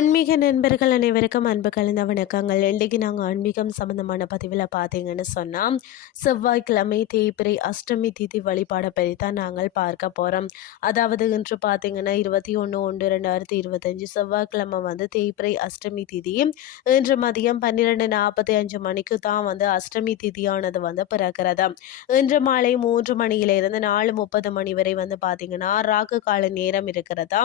ஆன்மீக நண்பர்கள் அனைவருக்கும் அன்பு கலந்த வணக்கங்கள். இன்றைக்கு நாங்கள் ஆன்மீகம் சம்மந்தமான பதிவில் பார்த்தீங்கன்னு சொன்னால் செவ்வாய்க்கிழமை தேய்பிரை அஷ்டமி திதி வழிபாடை பற்றி தான் நாங்கள் பார்க்க போகிறோம் அதாவது இன்று பார்த்தீங்கன்னா இருபத்தி ஒன்று ஒன்று ரெண்டாயிரத்தி இருபத்தஞ்சி செவ்வாய்க்கிழமை வந்து தேய்பிரை அஷ்டமி திதி. இன்று மதியம் பன்னிரெண்டு நாற்பத்தி அஞ்சு மணிக்கு தான் வந்து அஷ்டமி திதியானது வந்து பிறக்கிறது. இன்று மாலை மூன்று மணியிலிருந்து நாலு முப்பது மணி வரை வந்து பார்த்தீங்கன்னா ராகு கால நேரம் இருக்கிறதா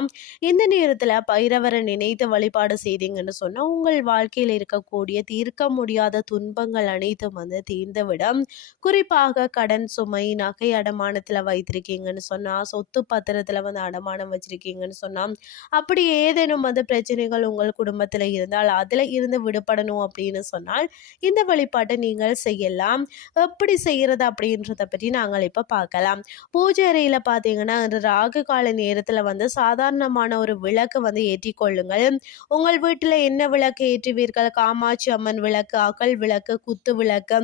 இந்த நேரத்தில் பைரவரை நினைத்து வழிபாடு செய்தீங்கன்னு சொன்னால் உங்கள் வாழ்க்கையில் இருக்கக்கூடிய தீர்க்க முடியாத துன்பங்கள் அனைத்தும் வந்து தீர்ந்துவிடும். குறிப்பாக கடன் சுமை நகை அடமானத்தில் வைத்திருக்கீங்கன்னு சொன்னால் சொத்து பத்திரத்தில் வந்து அடமானம் வச்சிருக்கீங்கன்னு சொன்னால் அப்படி ஏதேனும் வந்து பிரச்சனைகள் உங்கள் குடும்பத்தில் இருந்தால் அதில் இருந்து விடுபடணும் அப்படின்னு சொன்னால் இந்த வழிபாட்டை நீங்கள் செய்யலாம். எப்படி செய்கிறது அப்படின்றத பற்றி நாங்கள் இப்போ பார்க்கலாம். பூஜை அறையில் பார்த்தீங்கன்னா ராகு கால நேரத்தில் வந்து சாதாரணமான ஒரு விளக்கு வந்து ஏற்றிக்கொள்ளுங்கள் உங்கள் வீட்டில் என்ன விளக்கு ஏற்றுவீர்கள்? காமாட்சி அம்மன் விளக்கு அகல் விளக்கு குத்து விளக்கு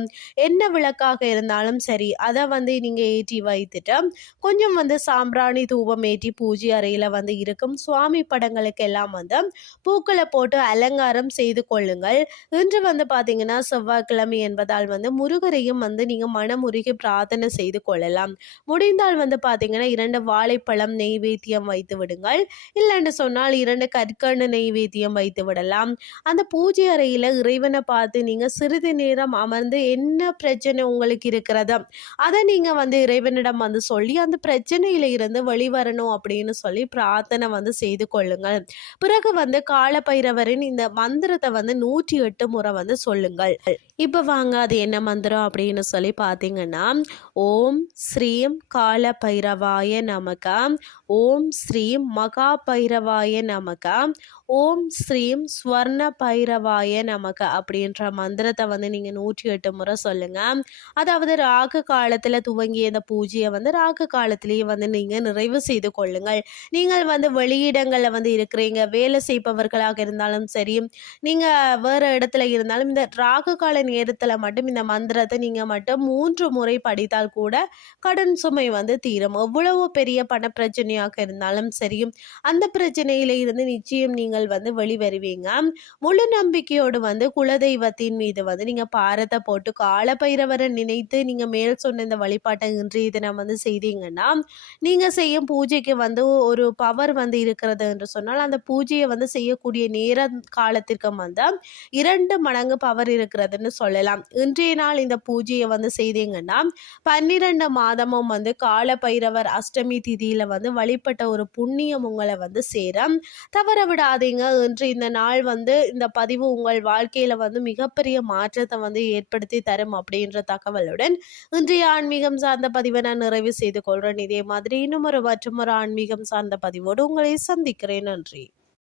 என்ன விளக்காக இருந்தாலும் சரி அதை வந்து நீங்கள் ஏற்றி வைத்துட்டு கொஞ்சம் வந்து சாம்பிராணி தூபம் ஏற்றி பூஜை அறையில் வந்து இருக்கும் சுவாமி படங்களுக்கு எல்லாம் வந்து பூக்களை போட்டு அலங்காரம் செய்து கொள்ளுங்கள். இன்று வந்து பார்த்தீங்கன்னா செவ்வாய்க்கிழமை என்பதால் வந்து முருகரையும் வந்து நீங்கள் மனமுருகி பிரார்த்தனை செய்து கொள்ளலாம். முடிந்தால் வந்து பார்த்தீங்கன்னா இரண்டு வாழைப்பழம் நெய்வேத்தியம் வைத்து விடுங்கள். இல்லைன்னு சொன்னால் இரண்டு கற்கண்டு நெய்வேத்தியம் வைத்து விடலாம். அந்த பூஜை அறையில் இறைவனை பார்த்து நீங்கள் சிறிது நேரம் அமர்ந்து என்ன பிரச்சனை உங்களுக்கு இருக்கிறது அதை நீங்கள் வந்து இறைவனிடம் வந்து சொல்லி அந்த பிரச்சனையில இருந்து வெளிவரணும் அப்படின்னு சொல்லி பிரார்த்தனை வந்து செய்து கொள்ளுங்கள். பிறகு வந்து காலபைரவரின் இந்த மந்திரத்தை வந்து நூற்றி எட்டு முறை வந்து சொல்லுங்கள். இப்போ வாங்க அது என்ன மந்திரம் அப்படின்னு சொல்லி பார்த்தீங்கன்னா ஓம் ஸ்ரீம் கால பைரவாய நமக ஓம் ஸ்ரீம் மகா பைரவாய நமக ஓம் ஸ்ரீம் ஸ்வர்ண பைரவாய நமக்கு அப்படின்ற மந்திரத்தை வந்து நீங்கள் நூற்றி எட்டு முறை சொல்லுங்கள் அதாவது ராகு காலத்தில் துவங்கிய இந்த பூஜையை வந்து ராகு காலத்திலேயே வந்து நீங்கள் நிறைவு செய்து கொள்ளுங்கள். நீங்கள் வந்து வெளியிடங்களில் வந்து இருக்கிறீங்க வேலை செய்பவர்களாக இருந்தாலும் சரி நீங்கள் வேறு இடத்துல இருந்தாலும் இந்த ராகு கால நேரத்தில் மட்டும் இந்த மந்திரத்தை நீங்கள் மட்டும் மூன்று முறை படித்தால் கூட கடன் சுமை வந்து தீரும். எவ்வளவு பெரிய பண பிரச்சனையாக இருந்தாலும் சரி அந்த பிரச்சனையில இருந்து நிச்சயம் நீங்கள் வந்து வெளிவருவீங்க. முழு நம்பிக்கையோடு வந்து குலதெய்வத்தின் மீது வந்து நீங்கள் பாரத்தை போட்டு காலபைரவரை நினைத்து நீங்கள் மேல் சொன்ன இந்த வழிபாட்டை இன்றைய தினம் வந்து செய்தீங்கன்னா நீங்கள் செய்யும் பூஜைக்கு வந்து ஒரு பவர் வந்து இருக்கிறது என்று சொன்னால் அந்த பூஜையை வந்து செய்யக்கூடிய நேர காலத்திற்கு வந்து இரண்டு மடங்கு பவர் இருக்கிறதுன்னு சொல்லலாம். இன்றைய நாள் இந்த பூஜையை வந்து செய்தீங்கன்னா பன்னிரெண்டு மாதமும் வந்து கால பைரவர் அஷ்டமி திதியில் வந்து வழிபட்ட ஒரு புண்ணியம் உங்களை வந்து சேரும். தவற விடாதீங்க. இன்று இந்த நாள் வந்து இந்த பதிவு உங்கள் வாழ்க்கையில் வந்து மிகப்பெரிய மாற்றத்தை வந்து ஏற்படுத்தி தரும் அப்படின்ற தகவலுடன் இன்றைய ஆன்மீகம் சார்ந்த பதிவை நான் நிறைவு செய்து கொள்கிறேன் இதே மாதிரி இன்னும் ஒரு மற்றும் ஒரு ஆன்மீகம் சார்ந்த பதிவோடு உங்களை சந்திக்கிறேன். நன்றி.